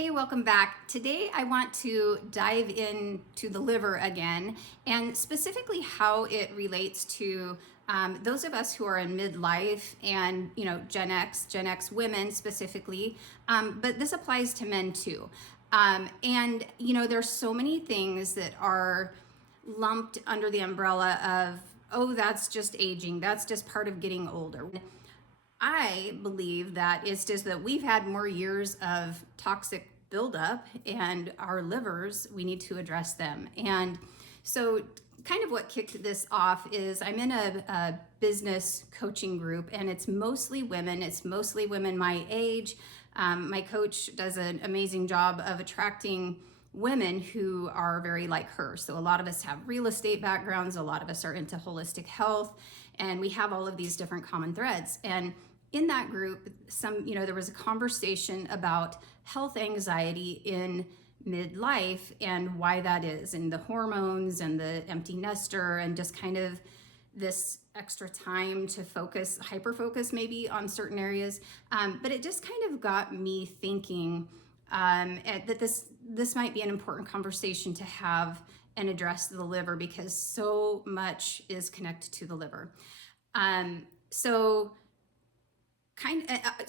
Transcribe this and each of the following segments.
Hey, welcome back. Today I want to dive into the liver again and specifically how it relates to those of us who are in midlife and, Gen X women specifically, but this applies to men too. There's so many things that are lumped under the umbrella of, oh, that's just aging, that's just part of getting older. I believe that it's just that we've had more years of toxic buildup and our livers, we need to address them. And so, kind of what kicked this off is I'm in a business coaching group, and it's mostly women. It's mostly women my age. My coach does an amazing job of attracting women who are very like her. So, a lot of us have real estate backgrounds, a lot of us are into holistic health, and we have all of these different common threads. And in that group, there was a conversation about health anxiety in midlife and why that is, and the hormones and the empty nester, and just kind of this extra time to hyper focus maybe on certain areas. But it just kind of got me thinking that this might be an important conversation to have and address the liver, because so much is connected to the liver. So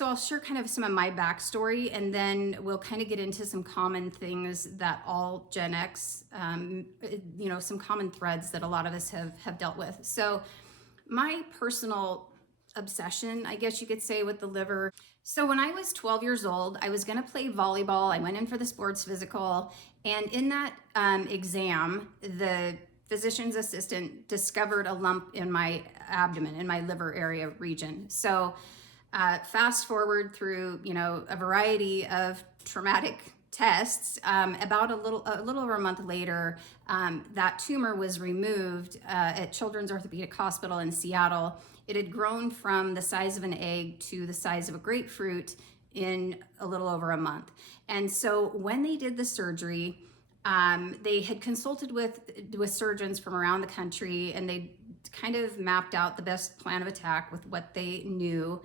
I'll share kind of some of my backstory, and then we'll kind of get into some common things that all Gen X, some common threads that a lot of us have dealt with. So my personal obsession, I guess you could say, with the liver. So when I was 12 years old, I was going to play volleyball. I went in for the sports physical, and in that exam, the physician's assistant discovered a lump in my abdomen, in my liver area region. So fast forward through, a variety of traumatic tests. About a little over a month later, that tumor was removed at Children's Orthopedic Hospital in Seattle. It had grown from the size of an egg to the size of a grapefruit in a little over a month. And so when they did the surgery, they had consulted with surgeons from around the country, and they kind of mapped out the best plan of attack with what they knew.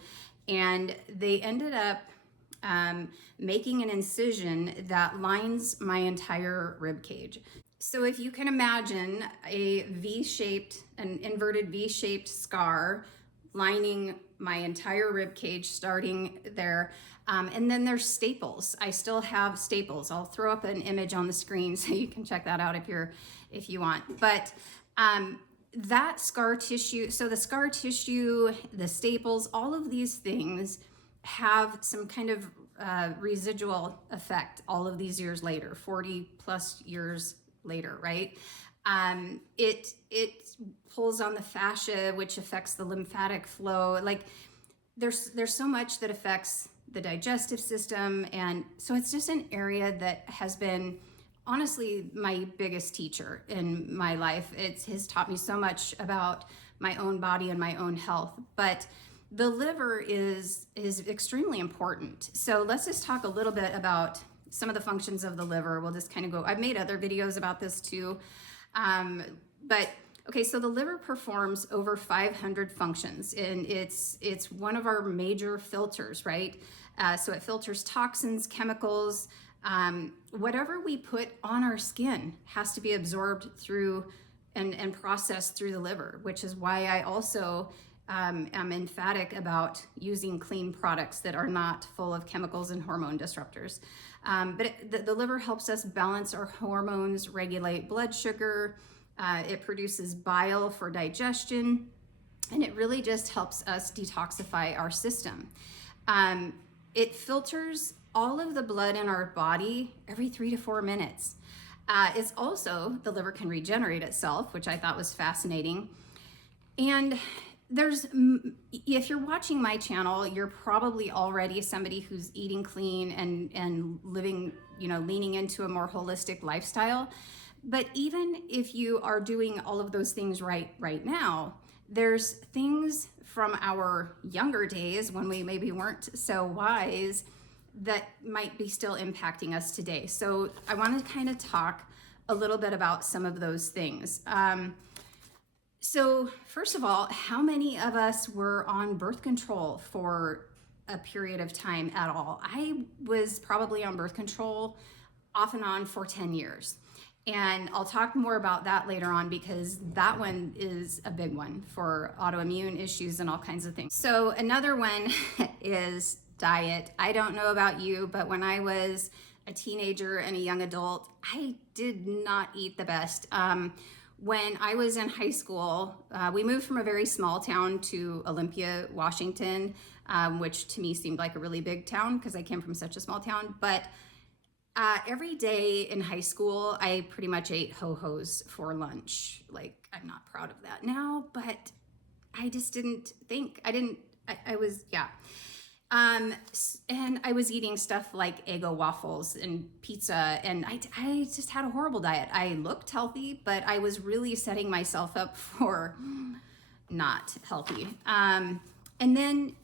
And they ended up making an incision that lines my entire rib cage. So if you can imagine an inverted V-shaped scar lining my entire rib cage, starting there. And then there's staples. I still have staples. I'll throw up an image on the screen so you can check that out if you want. But that scar tissue, so the scar tissue, the staples, all of these things have some kind of residual effect all of these years later, 40 plus years later, right? It pulls on the fascia, which affects the lymphatic flow. Like there's so much that affects the digestive system. And so it's just an area that has been honestly my biggest teacher in my life. It has taught me so much about my own body and my own health. But the liver is extremely important. So let's just talk a little bit about some of the functions of the liver. We'll just kind of go, I've made other videos about this too. So the liver performs over 500 functions, and it's one of our major filters, right? So it filters toxins, chemicals, whatever we put on our skin has to be absorbed through and processed through the liver, which is why I also am emphatic about using clean products that are not full of chemicals and hormone disruptors. The liver helps us balance our hormones, regulate blood sugar. It produces bile for digestion, and it really just helps us detoxify our system. It filters all of the blood in our body every 3 to 4 minutes. It's also, the liver can regenerate itself, which I thought was fascinating. And if you're watching my channel, you're probably already somebody who's eating clean and living, leaning into a more holistic lifestyle. But even if you are doing all of those things right now, there's things from our younger days when we maybe weren't so wise that might be still impacting us today. So I want to kind of talk a little bit about some of those things. So first of all, how many of us were on birth control for a period of time at all. I was probably on birth control off and on for 10 years. And I'll talk more about that later on, because that one is a big one for autoimmune issues and all kinds of things. So another one is diet. I don't know about you, but when I was a teenager and a young adult, I did not eat the best. When I was in high school, we moved from a very small town to Olympia, Washington, which to me seemed like a really big town because I came from such a small town. But every day in high school, I pretty much ate ho-hos for lunch. Like, I'm not proud of that now, but I just didn't think, I was, yeah. And I was eating stuff like Eggo waffles and pizza, and I just had a horrible diet. I looked healthy, but I was really setting myself up for not healthy. And then,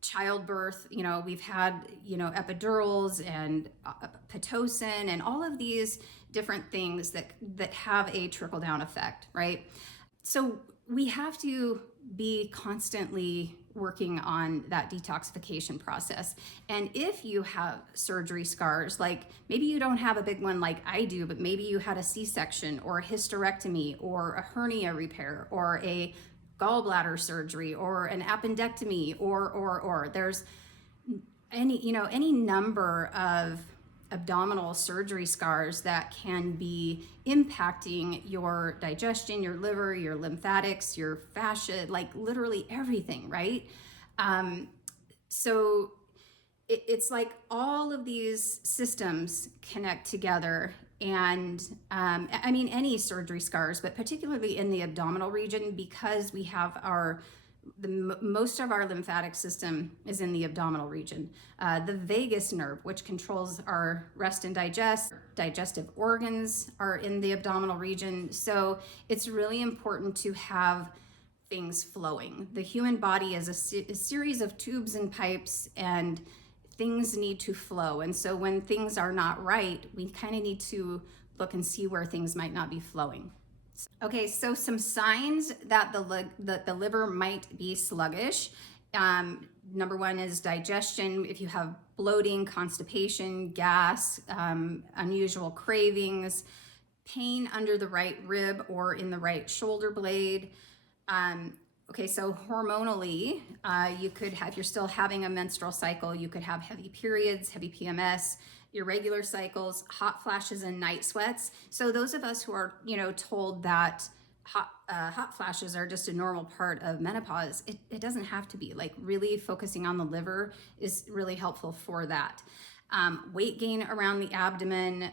childbirth, we've had, epidurals and Pitocin and all of these different things that have a trickle down effect, right? So we have to be constantly working on that detoxification process. And if you have surgery scars, like maybe you don't have a big one like I do, but maybe you had a C-section or a hysterectomy or a hernia repair or a gallbladder surgery or an appendectomy or there's any number of abdominal surgery scars that can be impacting your digestion, your liver, your lymphatics, your fascia, like literally everything, right? So it's like all of these systems connect together. And any surgery scars, but particularly in the abdominal region, because we have most of our lymphatic system is in the abdominal region. The vagus nerve, which controls our rest and digestive organs, are in the abdominal region. So it's really important to have things flowing. The human body is a series of tubes and pipes, and things need to flow. And so when things are not right, we kind of need to look and see where things might not be flowing. Okay, so some signs that the liver might be sluggish. Number one is digestion. If you have bloating, constipation, gas, unusual cravings, pain under the right rib or in the right shoulder blade. Okay, so hormonally, you could have, if you're still having a menstrual cycle, you could have heavy periods, heavy PMS, irregular cycles, hot flashes, and night sweats. So those of us who are, told that hot flashes are just a normal part of menopause, it doesn't have to be. Like, really focusing on the liver is really helpful for that. Weight gain around the abdomen,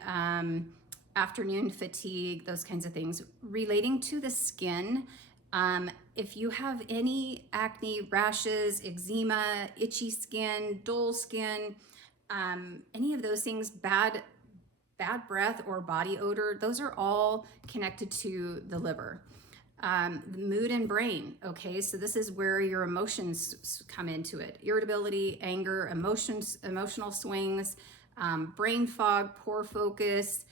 afternoon fatigue, those kinds of things. Relating to the skin, if you have any acne, rashes, eczema, itchy skin, dull skin, any of those things, bad breath or body odor, those are all connected to the liver. The mood and brain, okay, so this is where your emotions come into it. Irritability, anger, emotional swings, brain fog, poor focus,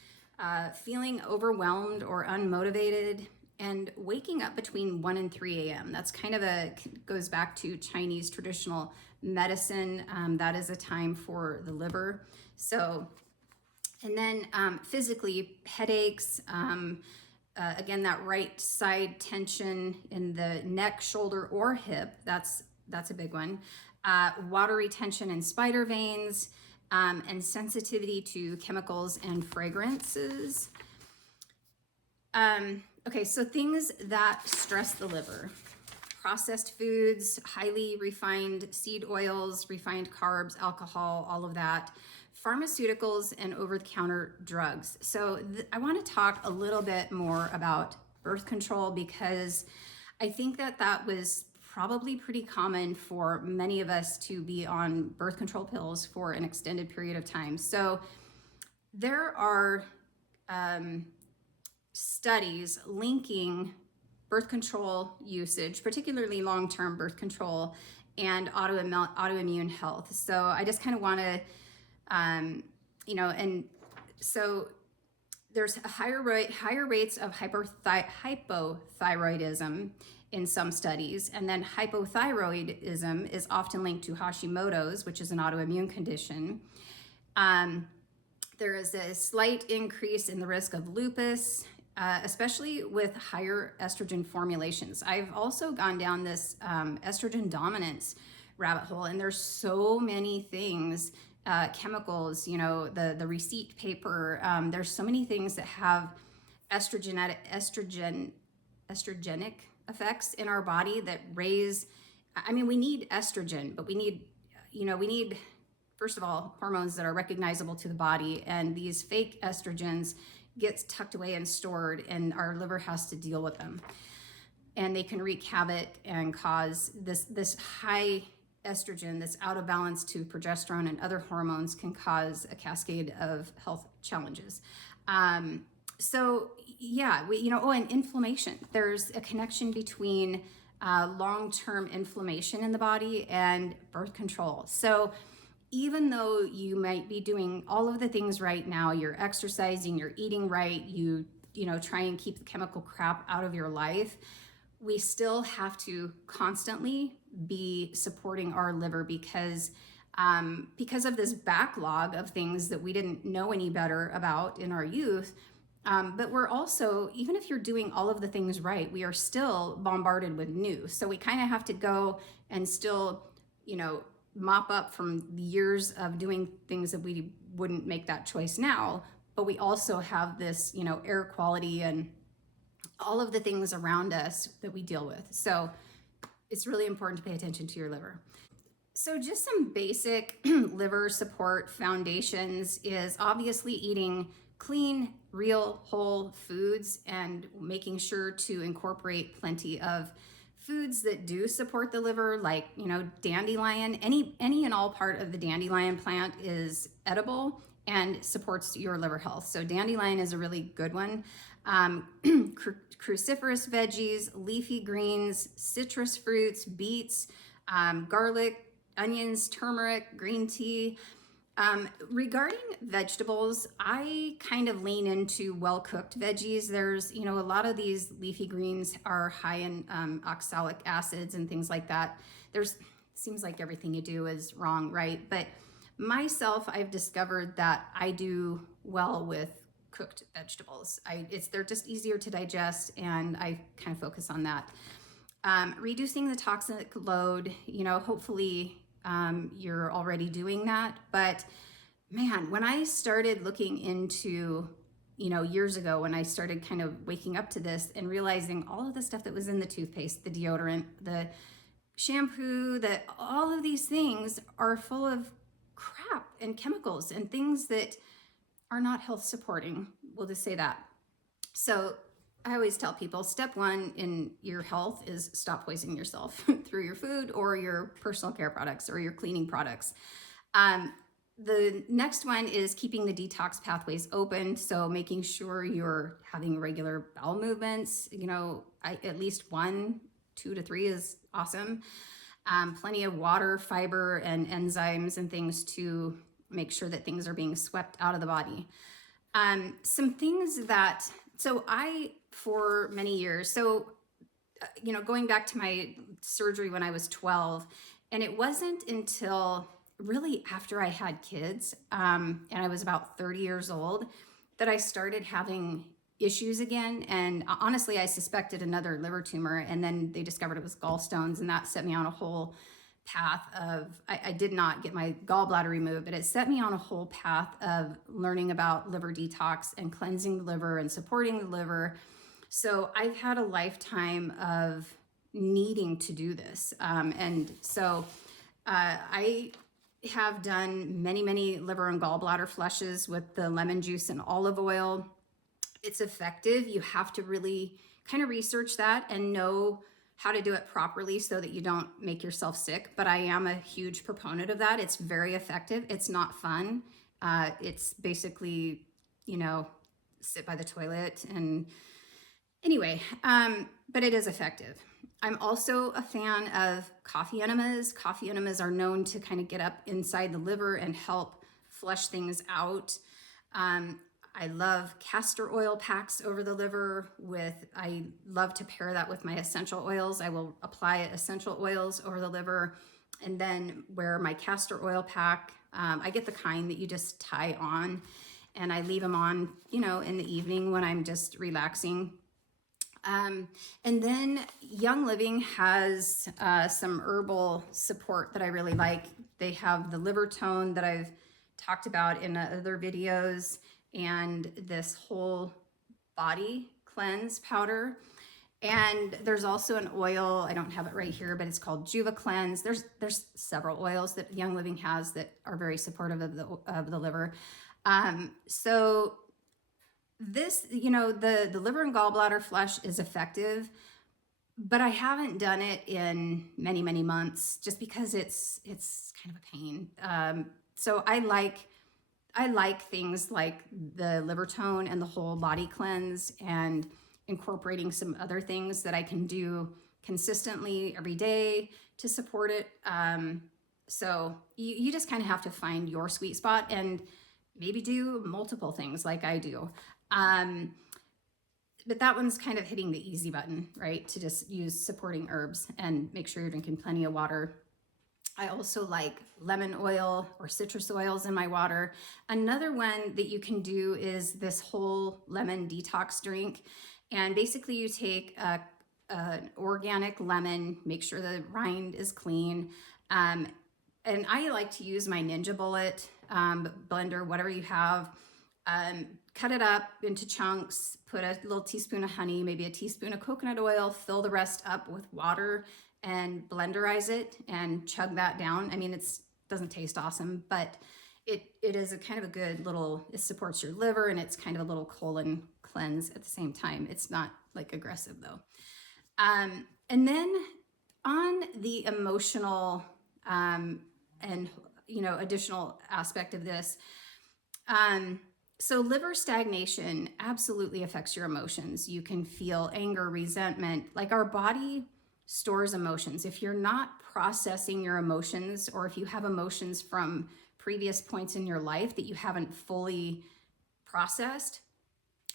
feeling overwhelmed or unmotivated, and waking up between 1 and 3 a.m. That's kind of goes back to Chinese traditional medicine. That is a time for the liver. So, and then physically, headaches, again, that right side tension in the neck, shoulder, or hip, that's a big one. Water retention in spider veins, and sensitivity to chemicals and fragrances. Okay, so things that stress the liver: processed foods, highly refined seed oils, refined carbs, alcohol, all of that, pharmaceuticals, and over-the-counter drugs. So I want to talk a little bit more about birth control, because I think that was probably pretty common for many of us to be on birth control pills for an extended period of time. So there are studies linking birth control usage, particularly long-term birth control, and autoimmune health. So I just kind of want to, and so there's higher rates of hypothyroidism in some studies. And then hypothyroidism is often linked to Hashimoto's, which is an autoimmune condition. There is a slight increase in the risk of lupus, especially with higher estrogen formulations. I've also gone down this estrogen dominance rabbit hole, and there's so many things, chemicals, the receipt paper. There's so many things that have estrogenic effects in our body that raise. I mean, we need estrogen, but we need, first of all, hormones that are recognizable to the body, and these fake estrogens gets tucked away and stored, and our liver has to deal with them, and they can wreak havoc and cause this high estrogen that's out of balance to progesterone and other hormones can cause a cascade of health challenges. So yeah, and inflammation. There's a connection between long-term inflammation in the body and birth control. So even though you might be doing all of the things right now, you're exercising, you're eating right, you try and keep the chemical crap out of your life, we still have to constantly be supporting our liver because of this backlog of things that we didn't know any better about in our youth. But we're also, even if you're doing all of the things right, we are still bombarded with new. So we kind of have to go and still, mop up from years of doing things that we wouldn't make that choice now. But we also have this, air quality and all of the things around us that we deal with. So it's really important to pay attention to your liver. So just some basic liver support foundations is obviously eating clean, real, whole foods and making sure to incorporate plenty of foods that do support the liver, like, dandelion. Any and all part of the dandelion plant is edible and supports your liver health. So dandelion is a really good one. Cruciferous veggies, leafy greens, citrus fruits, beets, garlic, onions, turmeric, green tea. Regarding vegetables, I kind of lean into well-cooked veggies. There's, a lot of these leafy greens are high in oxalic acids and things like that. Seems like everything you do is wrong, right? But myself, I've discovered that I do well with cooked vegetables. They're just easier to digest, and I kind of focus on that. Reducing the toxic load, hopefully you're already doing that. But man, when I started looking into, years ago, when I started kind of waking up to this and realizing all of the stuff that was in the toothpaste, the deodorant, the shampoo, that all of these things are full of crap and chemicals and things that are not health supporting. We'll just say that. So I always tell people, step one in your health is stop poisoning yourself through your food or your personal care products or your cleaning products. The next one is keeping the detox pathways open. So making sure you're having regular bowel movements, at least 1, 2 to 3 is awesome. Plenty of water, fiber, and enzymes and things to make sure that things are being swept out of the body. Some things that, for many years, going back to my surgery when I was 12, and it wasn't until really after I had kids, and I was about 30 years old, that I started having issues again. And honestly, I suspected another liver tumor, and then they discovered it was gallstones, and that set me on a whole path of, I did not get my gallbladder removed, but it set me on a whole path of learning about liver detox and cleansing the liver and supporting the liver. So I've had a lifetime of needing to do this. I have done many liver and gallbladder flushes with the lemon juice and olive oil. It's effective. You have to really kind of research that and know how to do it properly so that you don't make yourself sick. But I am a huge proponent of that. It's very effective. It's not fun. It's basically, sit by the toilet and anyway, but it is effective. I'm also a fan of coffee enemas. Coffee enemas are known to kind of get up inside the liver and help flush things out. I love castor oil packs over the liver I love to pair that with my essential oils. I will apply essential oils over the liver and then wear my castor oil pack. I get the kind that you just tie on and I leave them on, in the evening when I'm just relaxing. And then Young Living has some herbal support that I really like. They have the liver tone that I've talked about in other videos and this whole body cleanse powder. And there's also an oil, I don't have it right here, but it's called Juva Cleanse. There's several oils that Young Living has that are very supportive of the liver. So this, the liver and gallbladder flush is effective, but I haven't done it in many, many months just because it's kind of a pain. So I like things like the liver tone and the whole body cleanse and incorporating some other things that I can do consistently every day to support it. So you just kind of have to find your sweet spot and maybe do multiple things like I do. But that one's kind of hitting the easy button, right? To just use supporting herbs and make sure you're drinking plenty of water. I also like lemon oil or citrus oils in my water. Another one that you can do is this whole lemon detox drink. And basically you take an organic lemon, make sure the rind is clean. And I like to use my Ninja Bullet blender, whatever you have. Cut it up into chunks, put a little teaspoon of honey, maybe a teaspoon of coconut oil, fill the rest up with water and blenderize it and chug that down. I mean, it doesn't taste awesome, but it is a kind of a good little, it supports your liver and it's kind of a little colon cleanse at the same time. It's not like aggressive though. And then on the emotional and, additional aspect of this, so liver stagnation absolutely affects your emotions. You can feel anger, resentment, like our body stores emotions. If you're not processing your emotions, or if you have emotions from previous points in your life that you haven't fully processed,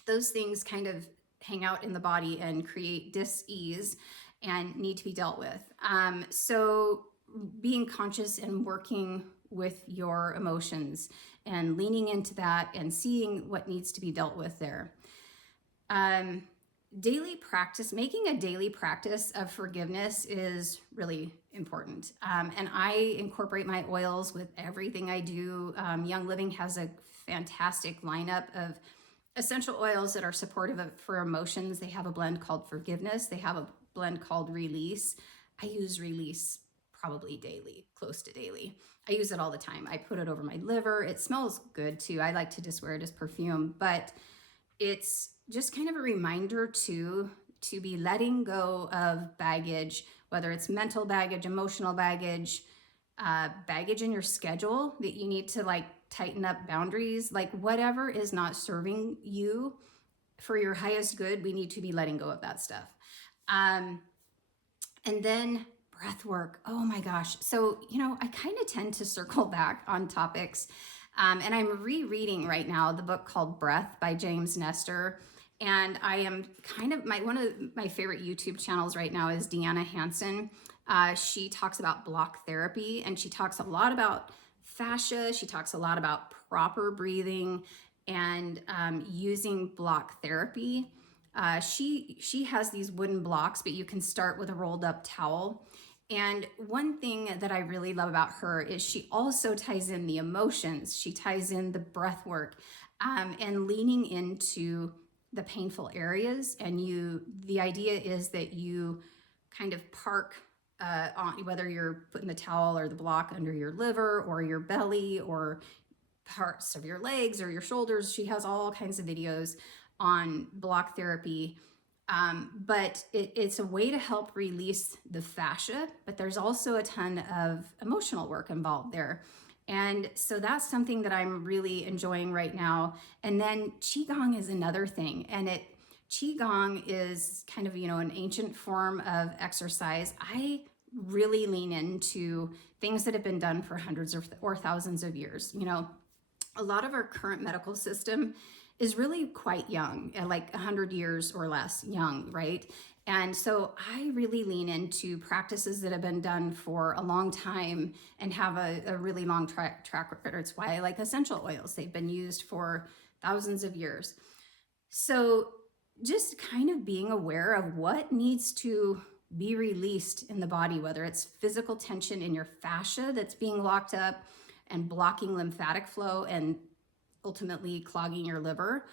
those things kind of hang out in the body and create dis-ease and need to be dealt with. So being conscious and working with your emotions and leaning into that and seeing what needs to be dealt with there. Daily practice, making a daily practice of forgiveness is really important. And I incorporate my oils with everything I do. Young Living has a fantastic lineup of essential oils that are supportive for emotions. They have a blend called Forgiveness. They have a blend called Release. I use Release probably daily, close to daily. I use it all the time. I put it over my liver. It smells good too. I like to just wear it as perfume, but it's just kind of a reminder to be letting go of baggage, whether it's mental baggage, emotional baggage, baggage in your schedule that you need to like tighten up boundaries, like whatever is not serving you for your highest good, we need to be letting go of that stuff. And then breath work. Oh my gosh. So, I kind of tend to circle back on topics. And I'm rereading right now the book called Breath by James Nestor. And I am kind of one of my favorite YouTube channels right now is Deanna Hansen. She talks about block therapy and she talks a lot about fascia. She talks a lot about proper breathing and using block therapy. She has these wooden blocks, but you can start with a rolled up towel. And one thing that I really love about her is she also ties in the emotions. She ties in the breath work and leaning into the painful areas. And the idea is that you kind of park on, whether you're putting the towel or the block under your liver or your belly or parts of your legs or your shoulders. She has all kinds of videos on block therapy. But it's a way to help release the fascia, but there's also a ton of emotional work involved there. And so that's something that I'm really enjoying right now. And then Qigong is another thing. And Qigong is kind of, an ancient form of exercise. I really lean into things that have been done for hundreds or thousands of years. A lot of our current medical system is really quite young, like 100 years or less young, right? And so I really lean into practices that have been done for a long time and have a really long track record. It's why I like essential oils. They've been used for thousands of years. So just kind of being aware of what needs to be released in the body, whether it's physical tension in your fascia that's being locked up and blocking lymphatic flow and ultimately clogging your liver.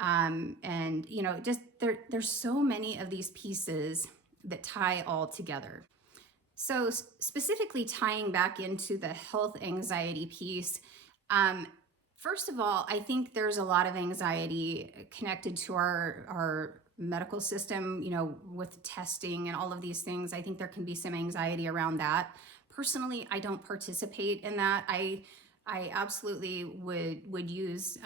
And just there's so many of these pieces that tie all together. So specifically tying back into the health anxiety piece, first of all, I think there's a lot of anxiety connected to our medical system, with testing and all of these things. I think there can be some anxiety around that. Personally, I don't participate in that. I absolutely would use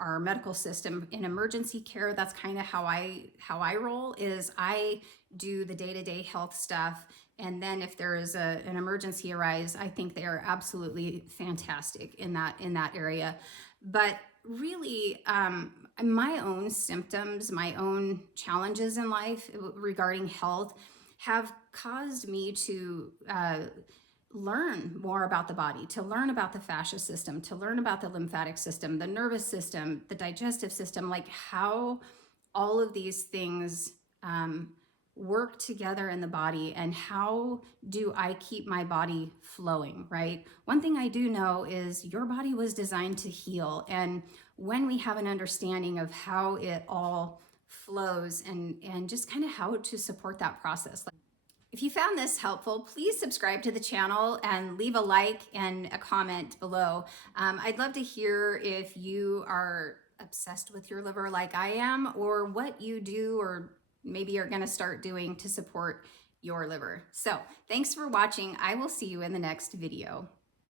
our medical system in emergency care. That's kind of how I roll. Is I do the day-to-day health stuff, and then if there is an emergency arise, I think they are absolutely fantastic in that area. But really, my own symptoms, my own challenges in life regarding health have caused me to learn more about the body, to learn about the fascia system, to learn about the lymphatic system, the nervous system, the digestive system, like how all of these things work together in the body, and how do I keep my body flowing, right? One thing I do know is your body was designed to heal. And when we have an understanding of how it all flows and just kind of how to support that process. If you found this helpful, please subscribe to the channel and leave a like and a comment below. I'd love to hear if you are obsessed with your liver like I am, or what you do or maybe you're going to start doing to support your liver. So thanks for watching. I will see you in the next video.